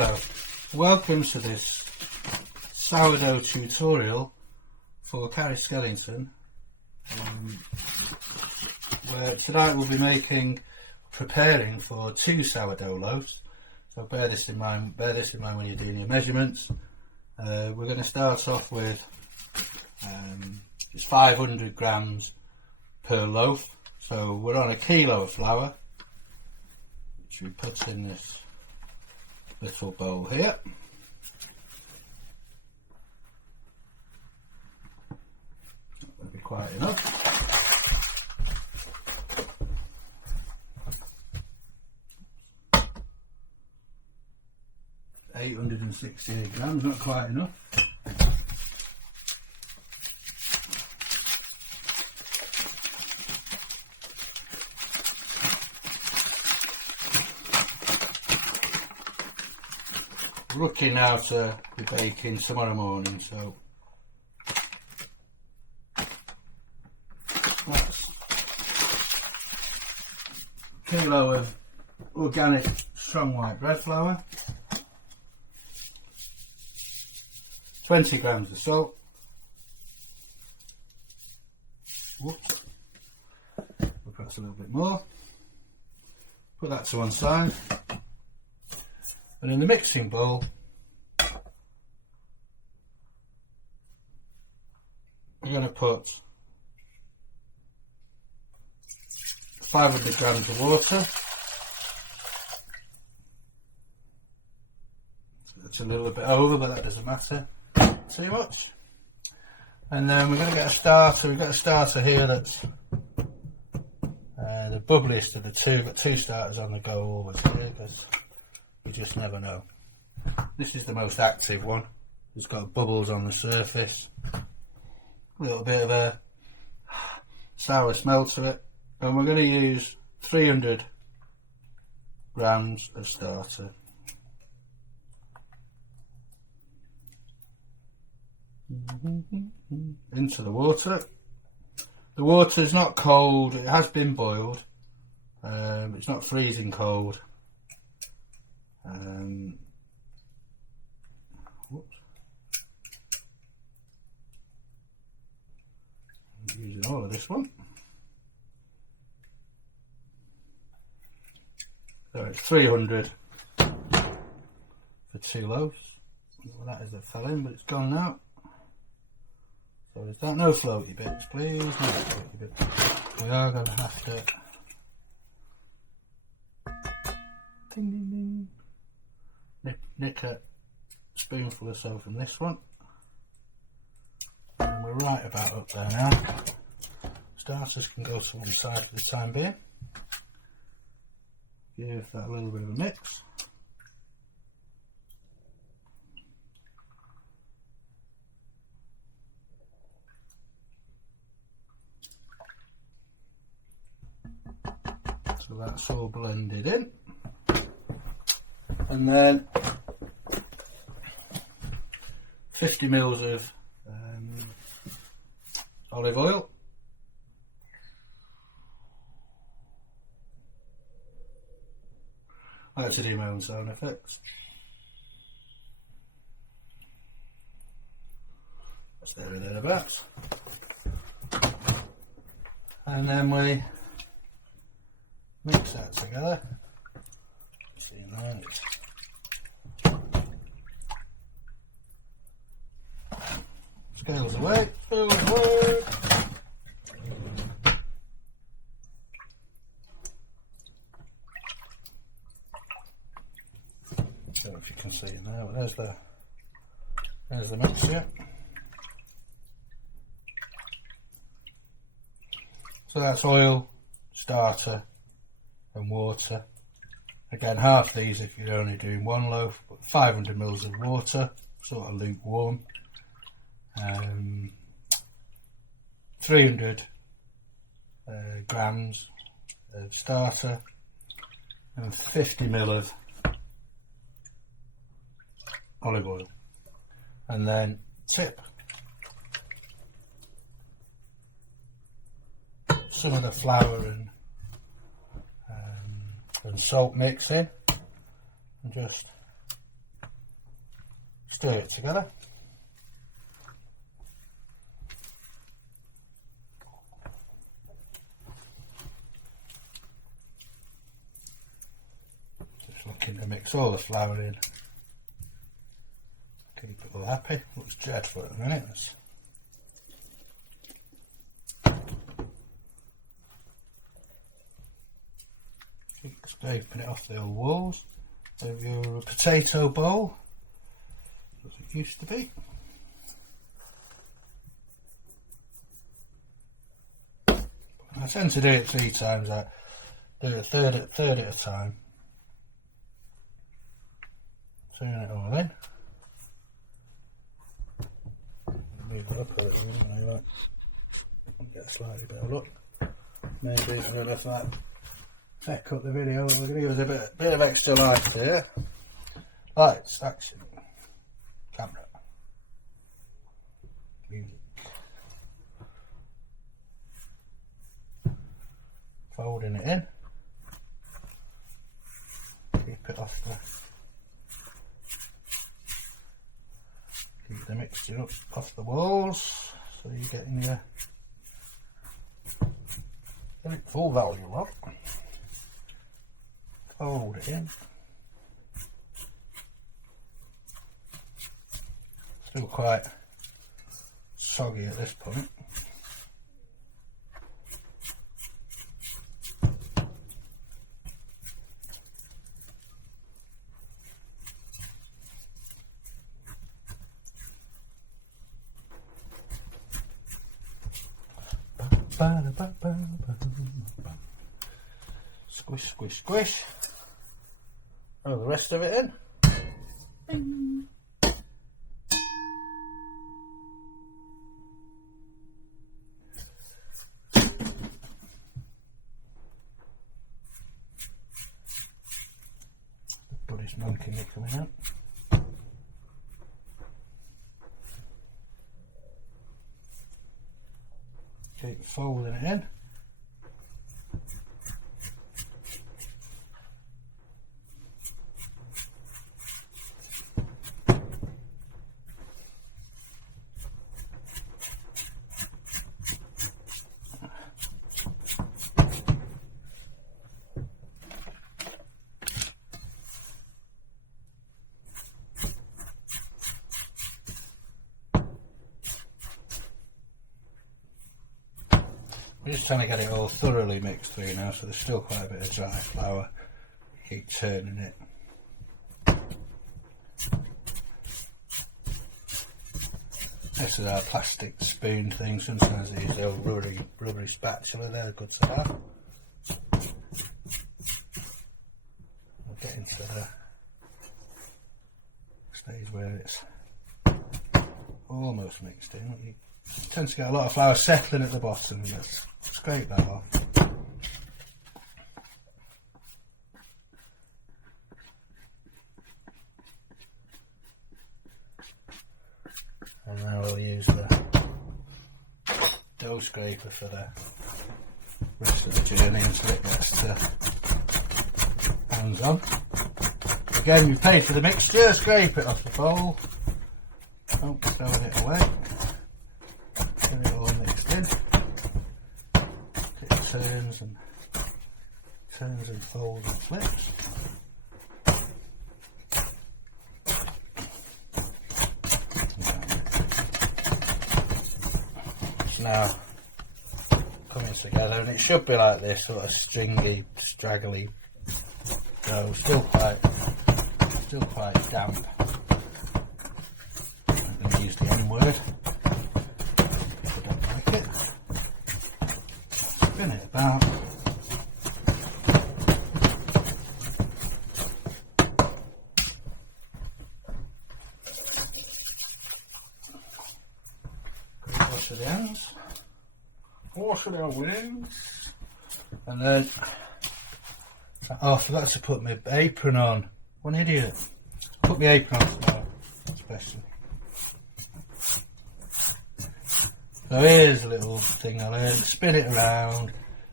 Hello, welcome to this sourdough tutorial for Carys Skellington, where tonight we'll be preparing for 2 sourdough loaves. So bear this in mind when you're doing your measurements. We're going to start off with just 500 grams per loaf. So we're on a kilo of flour, which we put in this little bowl here. That'll be quite enough. £868 grams, not quite enough. Looking now to be baking tomorrow morning, so that's a kilo of organic strong white bread flour, 20 grams of salt, whoops, perhaps a little bit more, put that to one side. And in the mixing bowl, we're going to put 500 grams of water. So it's a little bit over, but that doesn't matter too much. And then we're going to get a starter. We've got a starter here that's the bubbliest of the two. We've got 2 starters on the go always here because you just never know. This is the most active one. It's got bubbles on the surface, a little bit of a sour smell to it, and we're going to use 300 grams of starter. Into the water. The water is not cold, it has been boiled, it's not freezing cold. Whoops. I'm using all of this one. So it's 300 for 2 loaves. Well, that is that fell in, but it's gone now. So is that no floaty bits, please? No floaty bits. We are going to have to ding ding ding. Nick a spoonful or so from this one, and we're right about up there now. Starters can go to one side for the time being. Give that a little bit of a mix. So that's all blended in. And then 50 mils of olive oil. I like to do my own sound effects. That's there or thereabouts. And then we mix that together. See that. Scales away, spills away. I don't know if you can see it now, but there's the mixture. So that's oil, starter and water. Again, half these if you're only doing 1 loaf, but 500 mils of water, sort of lukewarm. 300 grams of starter and 50 ml of olive oil. And then tip some of the flour and salt mix in, and just stir it together. Just looking to mix all the flour in. Keep it all happy. Looks dreadful at the minute. Keep scraping it off the old walls. Of your potato bowl, as it used to be. I tend to do it 3 times. I do it third at a time. Turn it all in. Move it up a little bit anyway. Get a slightly better look. Maybe I'm going to feck up the video. We're going to give us a bit of extra light here. Lights, action, camera, music. Folding it in. Keep it off keep the mixture up off the walls, so you're getting your full value of. Fold it in. Still quite soggy at this point. Squish, squish, squish. Throw the rest of it in. Bing. The Buddhist monk in it coming out. Keep folding it in. We're just trying to get it all thoroughly mixed through now, so there's still quite a bit of dry flour. Keep turning it. This is our plastic spoon thing. Sometimes they use the old rubbery spatula, they're good to have. We'll get into the stage where it's almost mixed in. You tend to get a lot of flour settling at the bottom. Let's scrape that off. And now we'll use the dough scraper for the rest of the journey until it gets to hands on. Again, you've paid for the mixture, scrape it off the bowl. Don't be throwing it away. Get it all mixed in. It turns and folds and flips. It's now coming together, and it should be like this, sort of stringy, straggly dough. Still quite damp. I'm going to use the N word. If I don't like it. Spin it about. Wash the ends. Wash the ends. And then, oh, I forgot to put my apron on. What an idiot. Put my apron on tomorrow, especially. So here's a little thing I learned. Spin it around,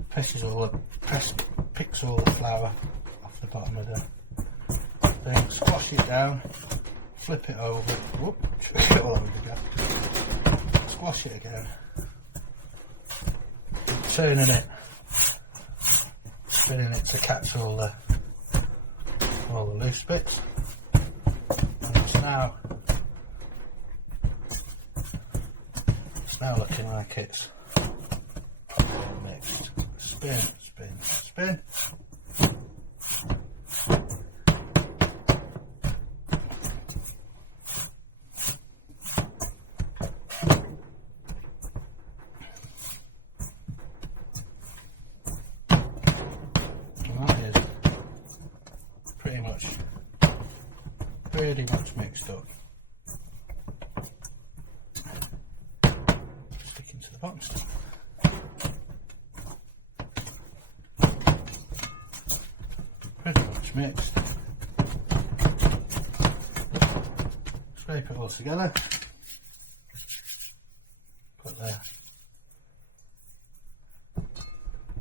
picks all the flour off the bottom of the thing, squash it down, flip it over, whoop, chuck it all over again, squash it again, turning it, spinning it to catch all the loose bits. And it's now looking like it's mixed. Spin, spin, spin. Pretty much mixed up. Stick into the box. Pretty much mixed. Scrape it all together. Put the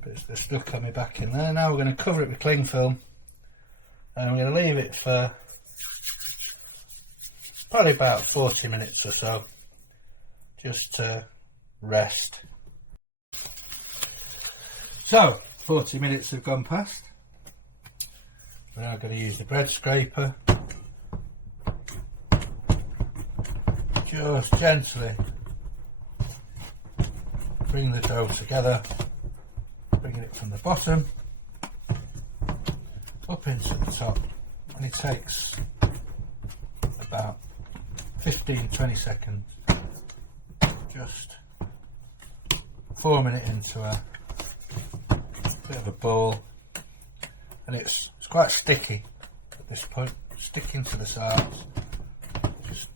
bits that are stuck on me back in there. Now we're going to cover it with cling film, and we're going to leave it for probably about 40 minutes or so, just to rest. So 40 minutes have gone past. We're now going to use the bread scraper, just gently bring the dough together, bringing it from the bottom up into the top, and it takes about 15-20 seconds, just forming it into a bit of a ball, and it's quite sticky at this point, sticking to the sides. Just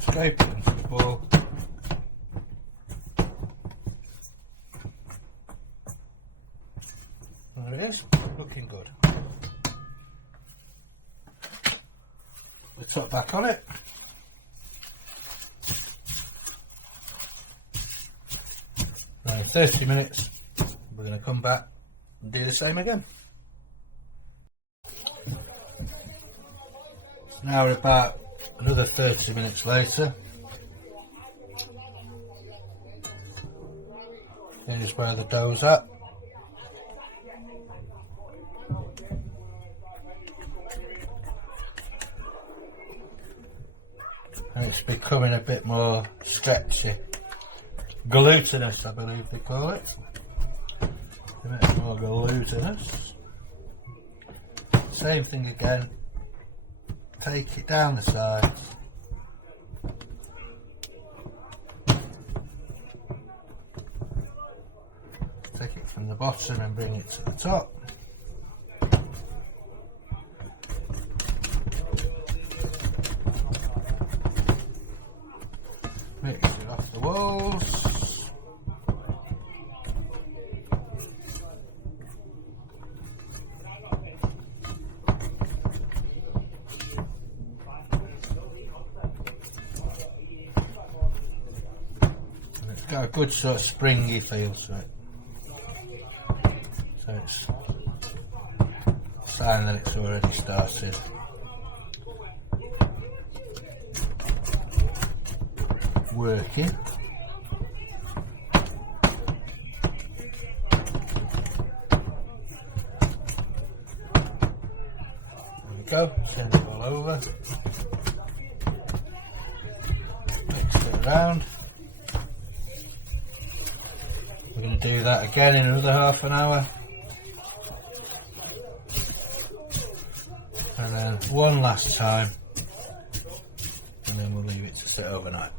scrape it into the ball, and there it is, looking good. The top back on it. Now in 30 minutes we're going to come back and do the same again. So now we're about another 30 minutes later. Here's where the dough's at. And it's becoming a bit more stretchy, glutinous, I believe they call it. A bit more glutinous. Same thing again. Take it down the sides. Take it from the bottom and bring it to the top. Mix it off the walls. And it's got a good sort of springy feel to it. So it's a sign that it's already started. Working. There we go, send it all over, mix it around. We're going to do that again in another half an hour, and then one last time, and then we'll leave it to sit overnight.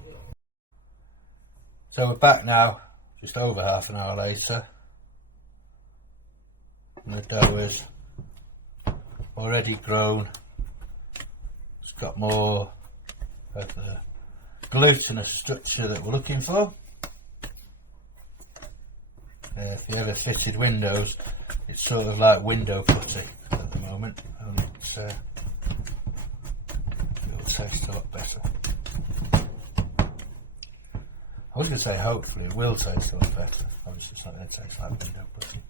So we're back now, just over half an hour later, and the dough is already grown. It's got more of the glutinous structure that we're looking for. If you ever fitted windows, it's sort of like window putty at the moment, and it'll taste a lot better. I was going to say hopefully it will taste a lot better. Obviously it's not going to taste like window putty.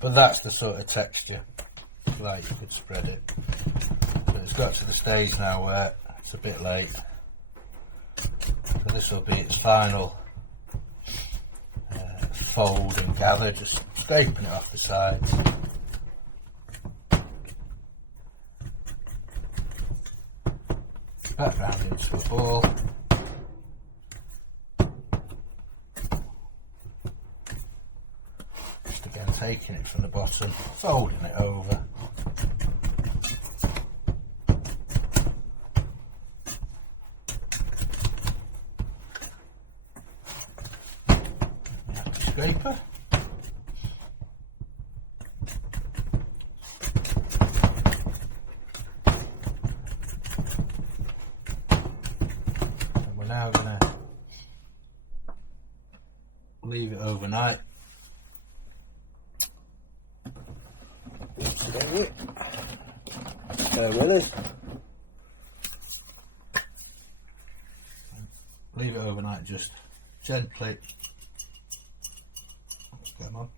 But that's the sort of texture. Like you could spread it. But It's got to the stage now where it's a bit late, so this will be its final fold and gather, just scraping it off the sides. Back round into a ball. Just again taking it from the bottom, folding it over. Scraper. And we're now going to leave it overnight. Leave it overnight, just gently. Come on.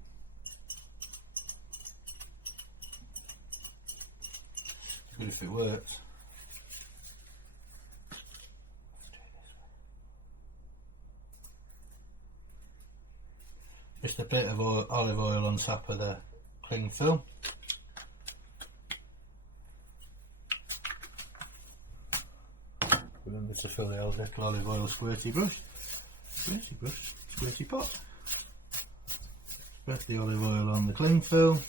It's good if it works. Just a bit of olive oil on top of the cling film. Remember to fill the old little olive oil squirty pot. Spread the olive oil on the cling film.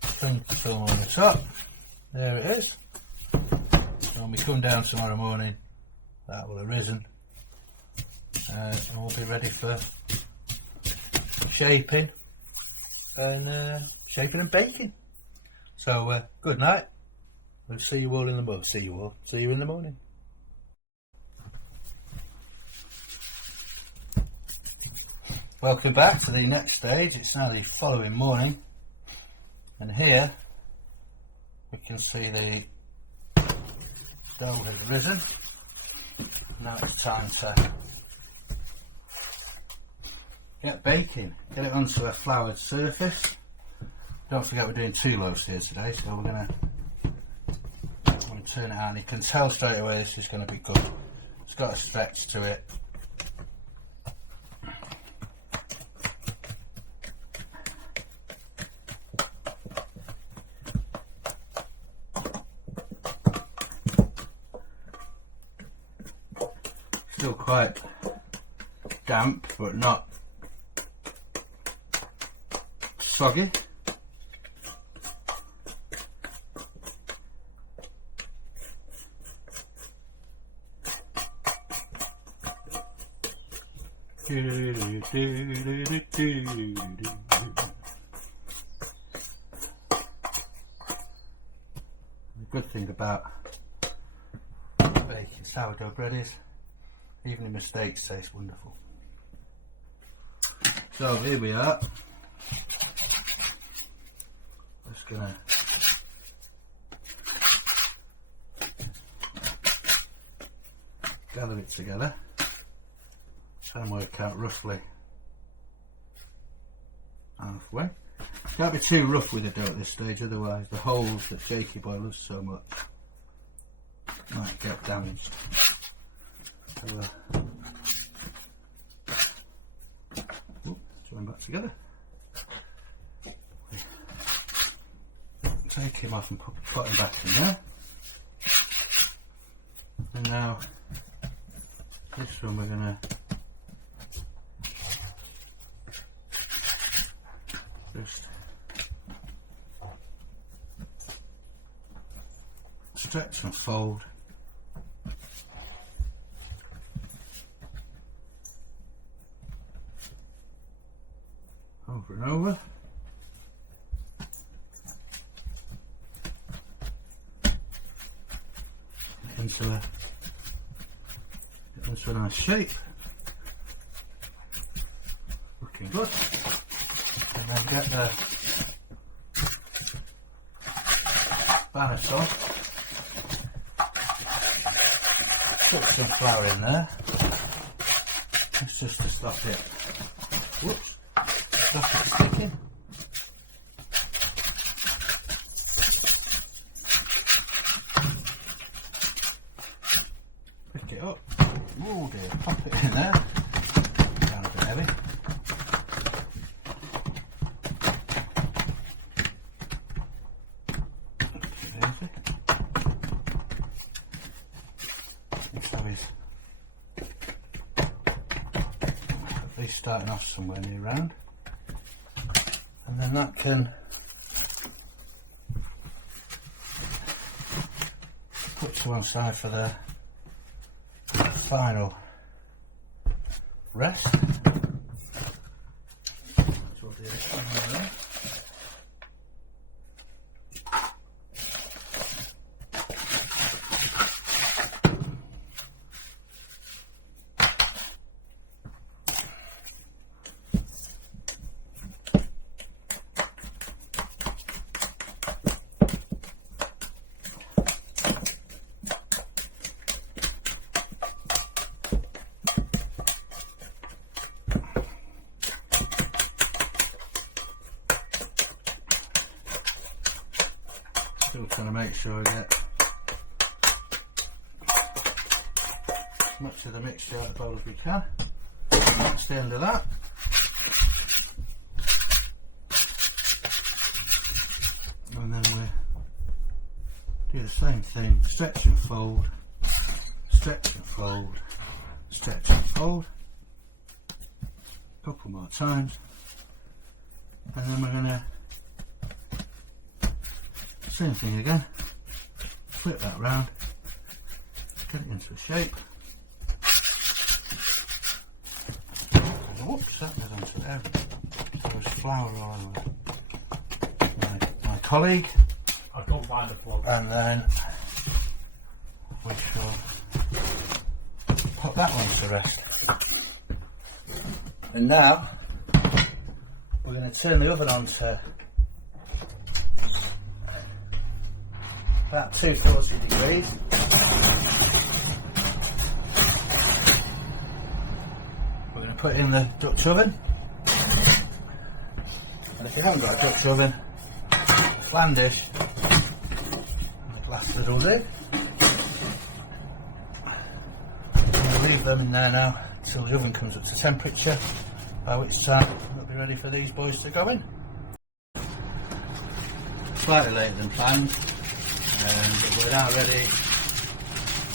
Cling film on the top. There it is. So when we come down tomorrow morning, that will have risen. And we'll be ready for shaping and baking. So good night. We'll see you all in the morning. See you in the morning. Welcome back to the next stage. It's now the following morning, and here we can see the dough has risen. Now it's time to get baking, get it onto a floured surface. Don't forget we're doing 2 loaves here today, so we're going to turn it out, and you can tell straight away this is going to be good. It's got a stretch to it. Still quite damp, but not soggy. The good thing about baking sourdough bread is even the mistakes taste wonderful. So here we are. Just gonna gather it together. Try and work out roughly halfway. Can't be too rough with the dough at this stage, otherwise the holes that Shaky Boy loves so much might get damaged. So, join back together. Take him off and put him back in there. And now this one we're going to just stretch and fold. Over and over. Into a nice shape. Looking good. And then get the banner on. Put some flour in there. It's just to stop it. Whoops. Stop it sticking. starting off somewhere near round, and then that can put to one side for the final rest. So we'll do this one there. Still trying to make sure I get as much of the mixture out of the bowl as we can. That's the end of that. And then we do the same thing, stretch and fold, stretch and fold, stretch and fold. A couple more times. And then we're going to same thing again, flip that round, get it into a shape. Whoops, that goes onto there. There's flour all over my colleague. I don't find the plug. And then we shall put that one to rest. And now we're going to turn the oven on to about 240 degrees. We're going to put in the Dutch oven, and if you haven't got a Dutch oven, a flan dish and a glass lid will do. I'm going to leave them in there now until the oven comes up to temperature, by which time we'll be ready for these boys to go in. Slightly later than planned. But we're now ready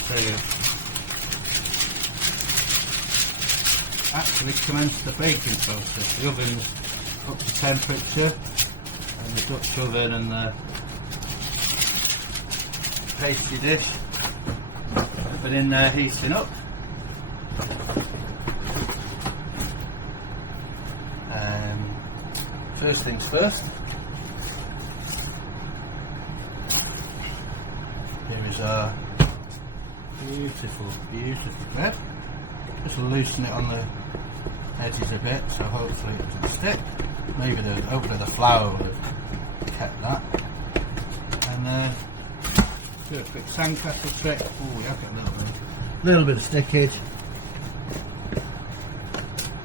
to actually commence the baking process. The oven's up to temperature, and the Dutch oven and the pastry dish have been in there heating up. First things first. Here is our beautiful, beautiful bread. Just loosen it on the edges a bit, so hopefully it doesn't stick. Hopefully the flour will have kept that. And then do a quick sandcastle trick. Oh, we have got a little bit of stickage,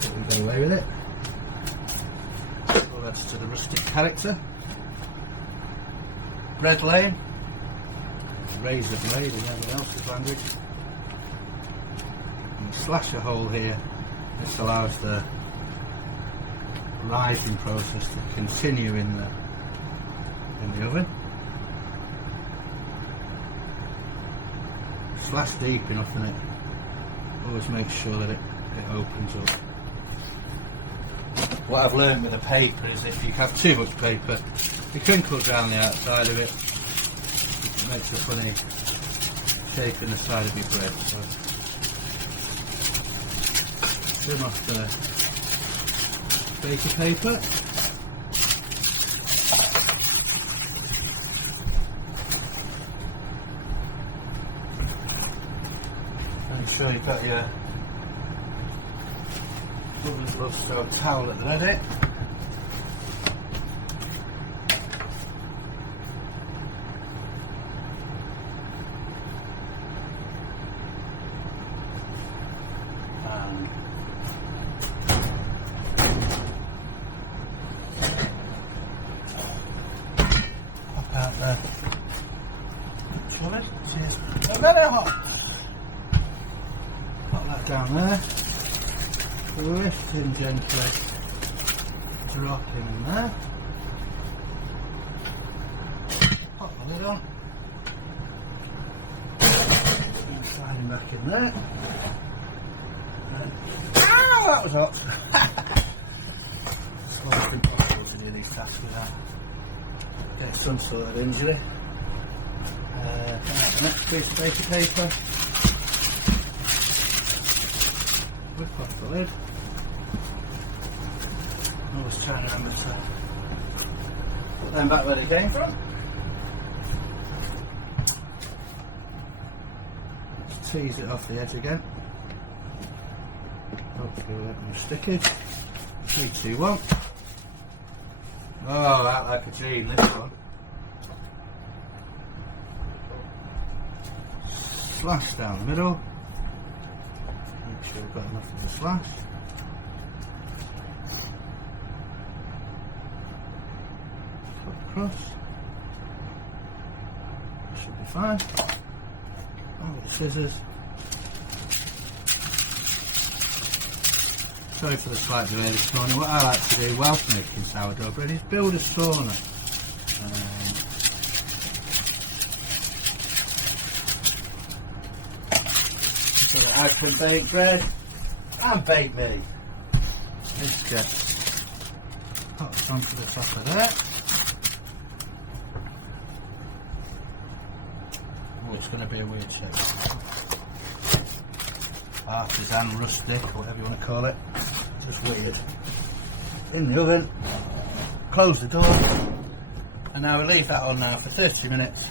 but we got away with it. Well, that's to the rustic character. Bread lane. Razor blade in everyone else's language, and slash a hole here. This allows the rising process to continue in the oven. Slash deep enough in it. Always make sure that it opens up. What I've learned with the paper is if you have too much paper, it crinkles around the outside of it. It makes a funny shape in the side of your bread. So trim off the baking paper. Make sure you've got your oven gloves or towel at the ready. Out there. Cheers. Very hot. Put that down there. Lift him gently. Drop him in there. Pop the lid on. Slide him back in there. that was hot. It's almost impossible to do these tasks without getting some sort of injury. The next piece of baking paper. Whip off the lid. Always trying to remember to put them back where they came from. Just tease it off the edge again. Hopefully it won't be sticky. 3, 2, 1. Oh, that like a dream, this one. Slash down the middle. Make sure we've got enough of the slash. Cut across. Should be fine. Oh, with the scissors. Sorry for the slight delay this morning. What I like to do whilst making sourdough bread is build a sauna. So that I can bake bread and bake me. This gets popped onto the top of there. Oh, it's going to be a weird shape. Artisan, rustic, or whatever you want to call it. Just weird. In the oven, close the door, and now we'll leave that on now for 30 minutes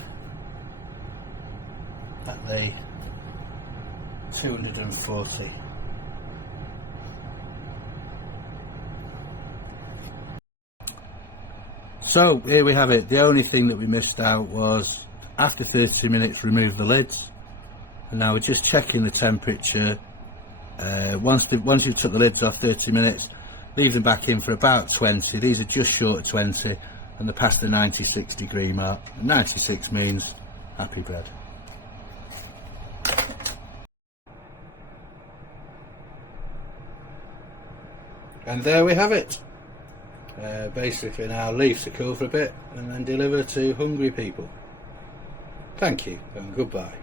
at the 240. So here we have it. The only thing that we missed out was after 30 minutes remove the lids, and now we're just checking the temperature. Once you've took the lids off 30 minutes, leave them back in for about 20. These are just short of 20 and they're past the 96 degree mark. 96 means happy bread. And there we have it. Basically now leave to cool for a bit and then deliver to hungry people. Thank you and goodbye.